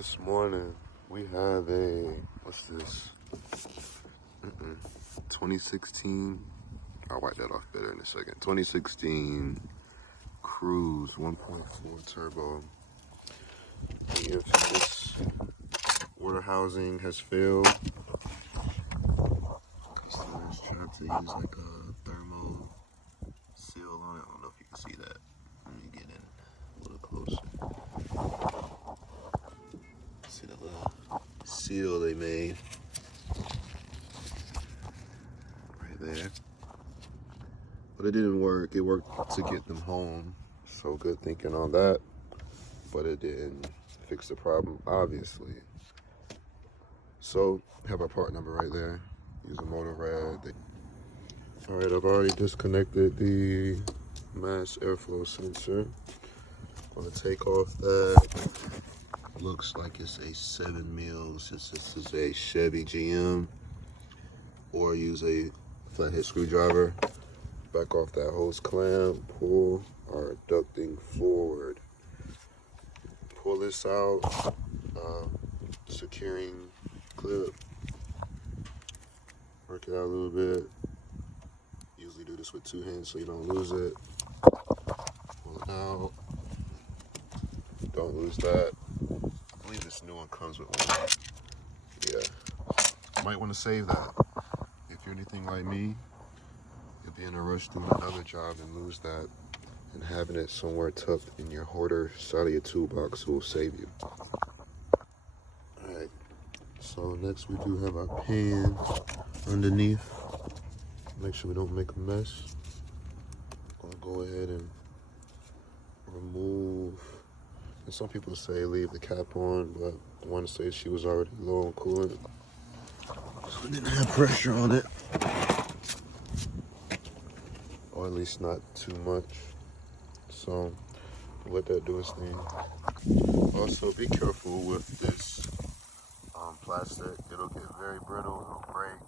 This morning we have a, what's this? 2016, I'll wipe that off better in a second. 2016 Cruze 1.4 turbo. If this water housing has failed, customers tried to use like a thermal seal on it. I don't know if you can see that. Let me get in a little closer. See the little seal they made right there. But it didn't work. It worked to get them home. So good thinking on that. But it didn't fix the problem, obviously. So, have our part number right there. Use a motor rad. All right, I've already disconnected the mass airflow sensor. I'm gonna take off that. Looks like it's a 7 mils, since this is a Chevy GM, or use a flathead screwdriver. Back off that hose clamp, pull our ducting forward. Pull this out, securing clip. Work it out a little bit. Usually do this with 2 hands so you don't lose it. Pull it out. Don't lose that. I believe this new one comes with one. Yeah. Might want to save that. If you're anything like me, you'll be in a rush doing another job and lose that. And having it somewhere tucked in your hoarder side of your toolbox will save you. Alright, so next we do have our pan underneath. Make sure we don't make a mess. I'll go ahead and remove. And some people say leave the cap on, but I want to say she was already low on coolant. So it didn't have pressure on it. Or at least not too much. So let that do its thing. Also, be careful with this plastic. It'll get very brittle, it'll break.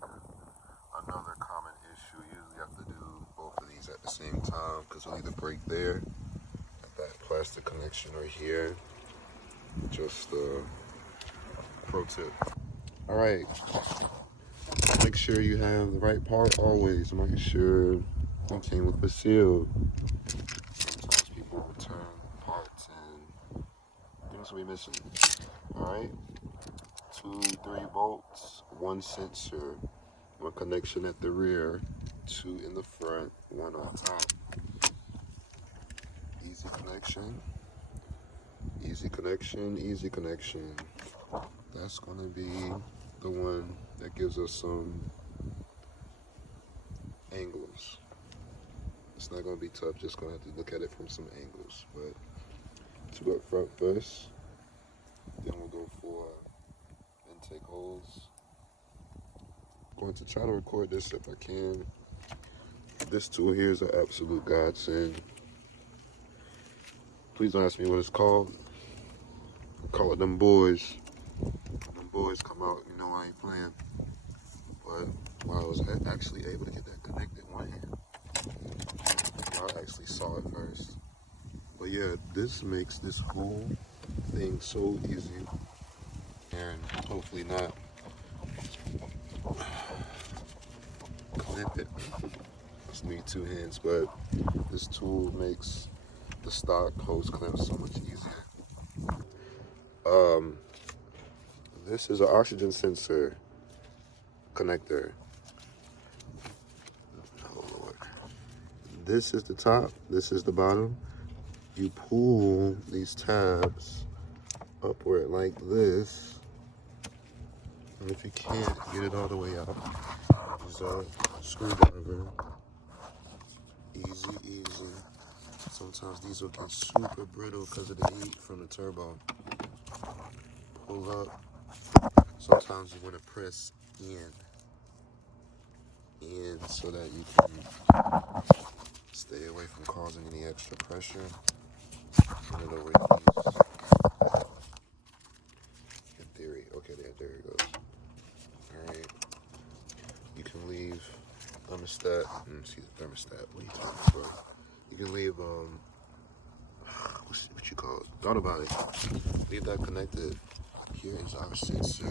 Another common issue, you usually have to do both of these at the same time, because it'll either break there, at that plastic connection right here. Just a pro tip. All right, make sure you have the right part always. Make sure it came with a seal. Sometimes people return parts and things will be missing. All right, 2, 3 bolts, 1 sensor, 1 connection at the rear, 2 in the front, 1 on top. Easy connection, easy connection, easy connection. That's gonna be the one that gives us some angles. It's not gonna be tough, just gonna have to look at it from some angles. But 2 up front first, then we'll go for intake holes. I'm going to try to record this if I can. This tool here is an absolute godsend. Please don't ask me what it's called. I call it them boys. Them boys come out, you know I ain't playing. But while I was actually able to get that connected one hand, I actually saw it first. But yeah, this makes this whole thing so easy, and hopefully not clamp it. Just need 2 hands, but this tool makes the stock hose clamp so much easier. This is an oxygen sensor connector. Oh Lord. This is the top, this is the bottom. You pull these tabs upward like this, and if you can't get it all the way out, use a screwdriver. Easy, easy. Sometimes these will get super brittle because of the heat from the turbo. Pull up. Sometimes you want to press in so that you can stay away from causing any extra pressure. Turn it over ease. In theory. Okay, there it goes. Alright. You can leave thermostat. See the thermostat. What are you talking about? You can leave what you call it? Thought about it. Leave that connected here is our sensor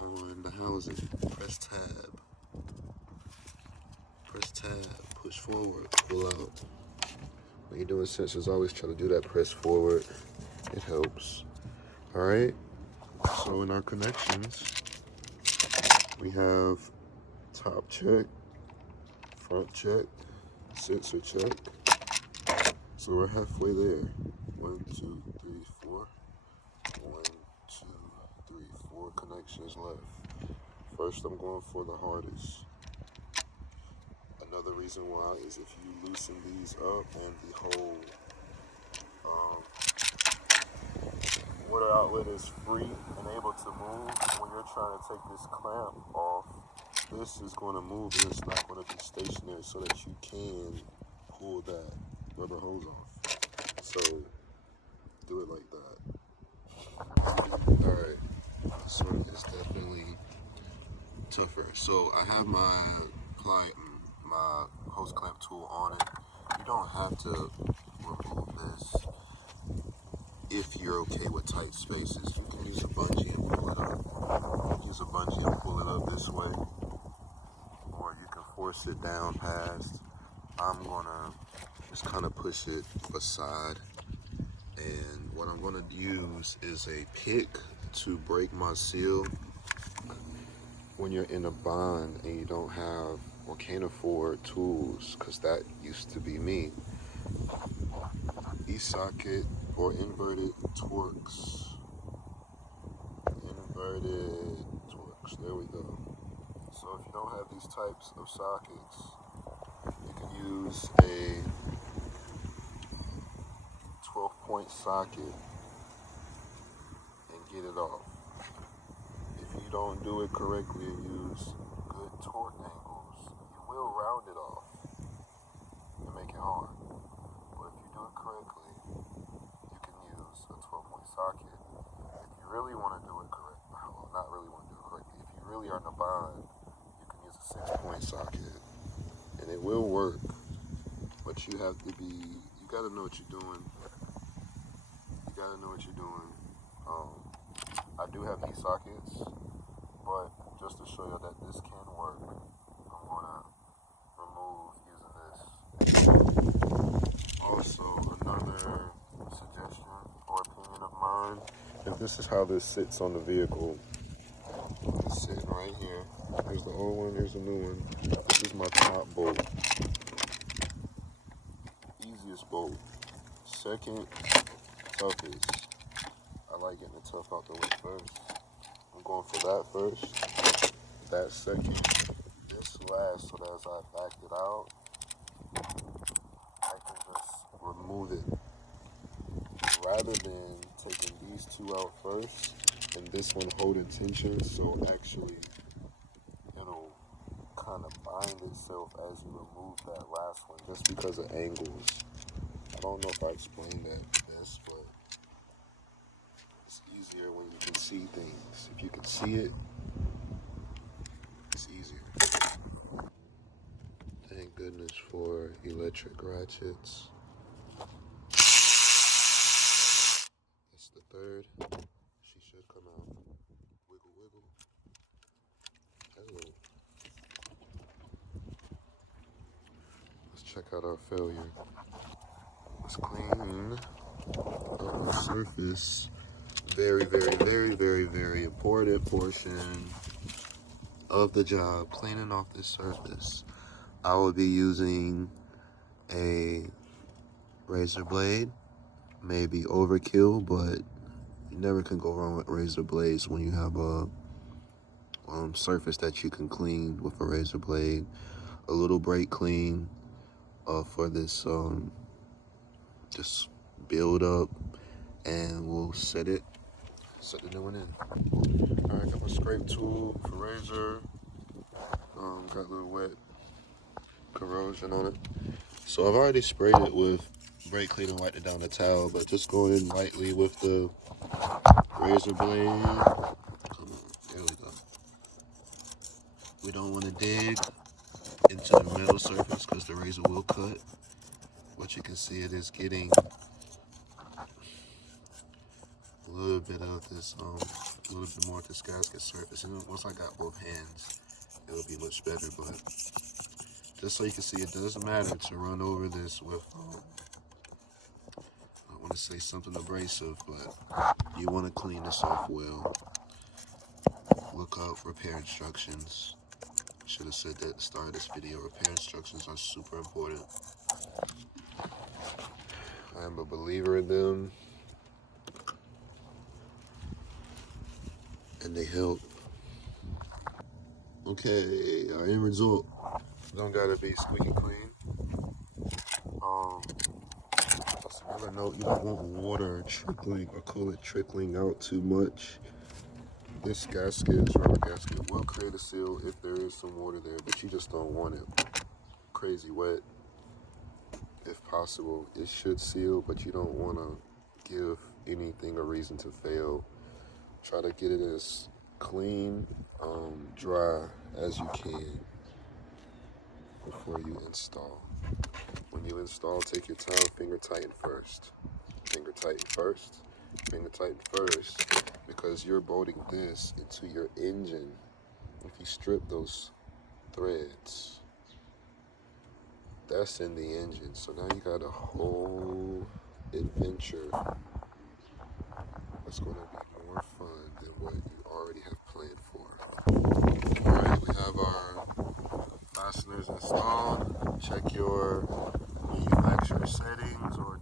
on the housing. Press tab, push forward, pull out. When you're doing sensors, always try to do that, press forward. It helps. All right, so in our connections, we have top check, front check, sensor check. So we're halfway there. 1, 2, 3, 4. 1, 2, 3, 4 connections left. First, I'm going for the hardest. Another reason why is if you loosen these up and the whole water outlet is free and able to move, when you're trying to take this clamp off, this is going to move and it's not going to be stationary, so that you can pull that rubber hose off. So do it like that. Alright, this one is definitely tougher. So I have my hose clamp tool on it. You don't have to remove this if you're okay with tight spaces. You can use a bungee and pull it up. Use a bungee and pull it up this way, or you can force it down past. I'm gonna just kind of push it aside, and what I'm gonna use is a pick to break my seal. When you're in a bind and you don't have or can't afford tools, because that used to be me, E-socket or inverted Torx. There we go. So if you don't have these types of sockets, you can use a 12-point socket and get it off. If you don't do it correctly and use good torque angles, you will round it off and make it hard. But if you do it correctly, you can use a 12-point socket. If you really want to do it correctly, well, not really want to do it correctly, if you really are in a bind, you can use a 6-point socket, and it will work. But you have to be, you got to know what you're doing. I do have these sockets, but just to show you that this can work, I'm gonna remove using this. Also, another suggestion or opinion of mine, if this is how this sits on the vehicle, it's sitting right here. Here's the old one, here's the new one. This is my top bolt. Easiest bolt. Second, toughest. I like getting the tough out the way first. I'm going for that first. That second. This last, so that as I back it out, I can just remove it. Rather than taking these two out first and this one holding tension, so actually it'll kind of bind itself as you remove that last one, just because of angles. I don't know if I explained that best, but it's easier when you can see things. If you can see it, it's easier. Thank goodness for electric ratchets. That's the third. She should come out. Wiggle, wiggle. Hello. Let's check out our failure. Let's clean the surface. Very, very, very, very, very important portion of the job. Cleaning off this surface. I will be using a razor blade. Maybe overkill, but you never can go wrong with razor blades when you have a surface that you can clean with a razor blade. A little brake clean for this just build up, and we'll set the new one in. All right, got my scrape tool for razor. Got a little wet corrosion on it. So I've already sprayed it with brake clean and wiped it down the towel, but just going in lightly with the razor blade. Come on, there we go. We don't want to dig into the metal surface because the razor will cut. But you can see it is getting a little bit of this, a little bit more of this gasket surface. And once I got both hands, it'll be much better. But just so you can see, it doesn't matter to run over this with, I want to say something abrasive, but you want to clean this off well. Look up repair instructions. Should have said that at the start of this video. Repair instructions are super important. I am a believer in them, and they help. Okay, our end result don't gotta be squeaky clean. Just another note, you don't want water trickling or coolant trickling out too much. This gasket, this rubber gasket, will create a seal if there is some water there, but you just don't want it crazy wet. If possible, it should seal, but you don't want to give anything a reason to fail. Try to get it as clean, dry as you can before you install. When you install, take your time, finger tighten first. Finger tighten first, finger tighten first, because you're bolting this into your engine. If you strip those threads, that's in the engine. So now you got a whole adventure that's going to be more fun than what you already have planned for. Alright, we have our fasteners installed. Check your manufacturer settings or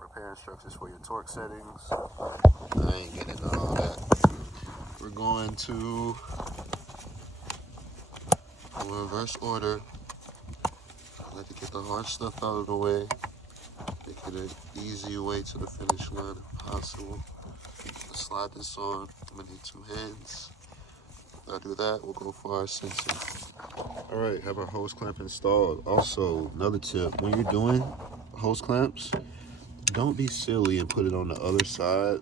repair instructions for your torque settings. I ain't getting into all that. We're going to reverse order. I like to get the hard stuff out of the way. Make it an easy way to the finish line if possible. Let's slide this on. I'm gonna need 2 hands. After I do that, we'll go for our sensor. Alright, have our hose clamp installed. Also, another tip, when you're doing hose clamps, don't be silly and put it on the other side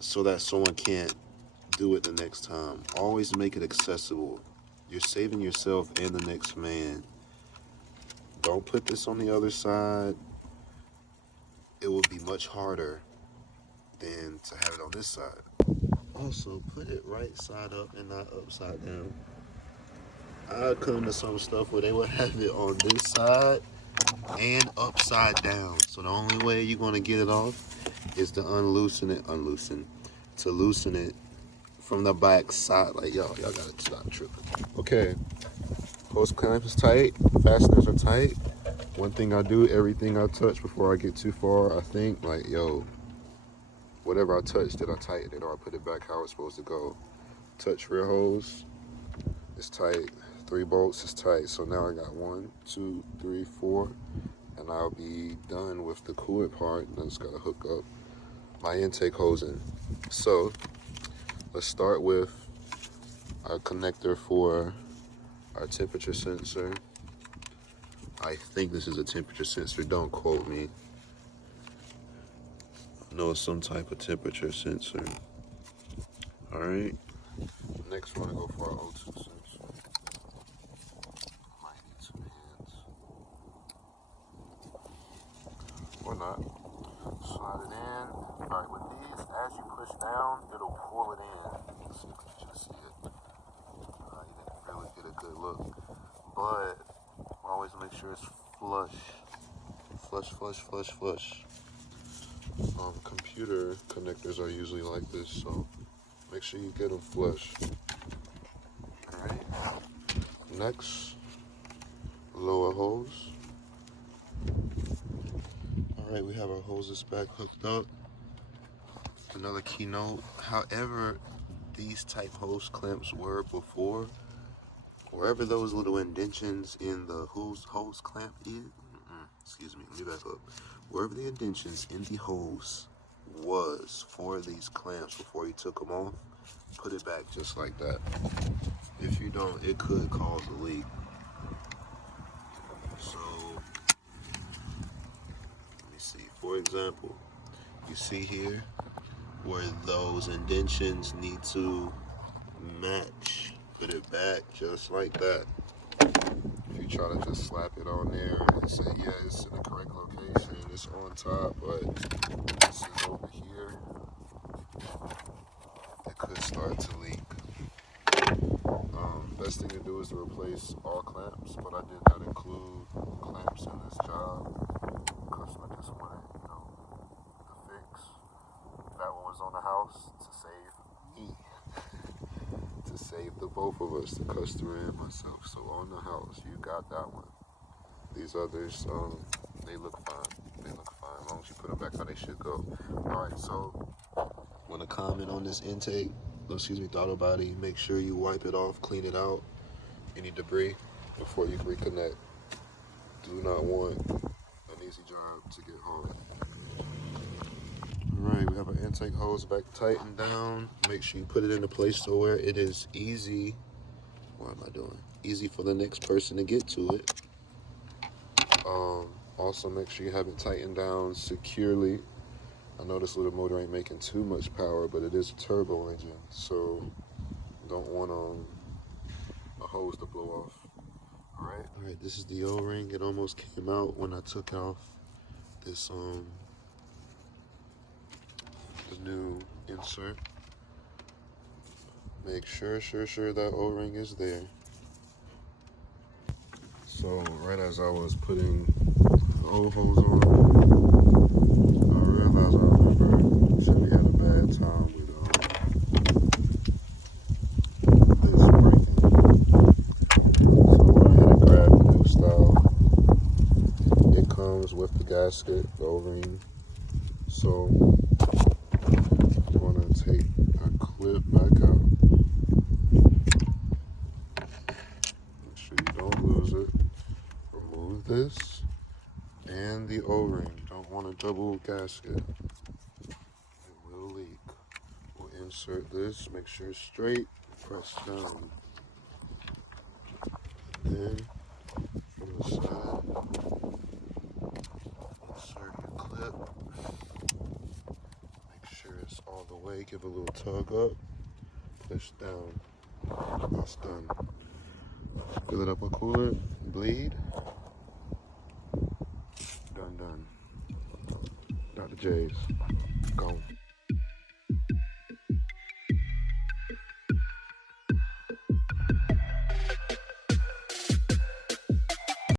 so that someone can't do it the next time. Always make it accessible. You're saving yourself and the next man. Don't put this on the other side. It will be much harder than to have it on this side. Also, put it right side up and not upside down. I'd come to some stuff where they would have it on this side and upside down. So the only way you're going to get it off is to loosen it from the back side. Like, y'all gotta stop tripping. Okay, hose clamp is tight, fasteners are tight. One thing I do, everything I touch before I get too far, I think like, yo, whatever I touch, did I tighten it or I put it back how it's supposed to go? Touch rear hose, it's tight. 3 bolts is tight. So now I got 1, 2, 3, 4, and I'll be done with the coolant part. And I just gotta hook up my intake hose in. So let's start with our connector for our temperature sensor. I think this is a temperature sensor, don't quote me. I know it's some type of temperature sensor. Alright, next we're gonna go for our O2 sensor. Might need 2 hands. Or not. Slide it in. Alright, with these, as you push down, it'll pull it in. You can see, you just see it. You didn't really get a good look. But always make sure it's flush. Flush. Computer connectors are usually like this, so make sure you get them flush. Alright. Next, lower hose. Alright, we have our hoses back hooked up. Another key note, however these type hose clamps were before, wherever those little indentions in the hose clamp is, excuse me, let me back up. Wherever the indentions in the hose was for these clamps before you took them off, put it back just like that. If you don't, it could cause a leak. So, let me see. For example, you see here where those indentions need to match. Put it back just like that. If you try to just slap it on there and say, yeah, it's in the correct location, it's on top, but this is over here, it could start to leak. Best thing to do is to replace all clamps, but I did not include clamps in this job. Customer just wanted, the fix. That one was on the house to save me. To save the both of us, the customer and myself. So on the house, you got that one. These others, they look fine. They look fine. As long as you put them back how they should go. Alright, so want to comment on this intake, throttle body. Make sure you wipe it off, clean it out, any debris before you reconnect. Do not want an easy job to get hard. Alright, we have our intake hose back tightened down. Make sure you put it in a place to where it is easy. What am I doing? Easy for the next person to get to it. Also make sure you have it tightened down securely. I know this little motor ain't making too much power, but it is a turbo engine, so don't want a hose to blow off. Alright, this is the O-ring. It almost came out when I took off this the new insert. Make sure that O-ring is there. So right as I was putting the O-hose on, I realized I remember Chevy had a bad time with this braking. So I had to grab the new style. It comes with the gasket, the O-ring. So I'm gonna take a clip back out. Make sure you don't lose it. Remove this and the O-ring. You don't want a double gasket. It will leak. We'll insert this, make sure it's straight, press down. Then from the side, insert your clip. Make sure it's all the way, give a little tug up, push down. That's done. Fill it up with coolant, bleed. Done. Dr. J's, gone.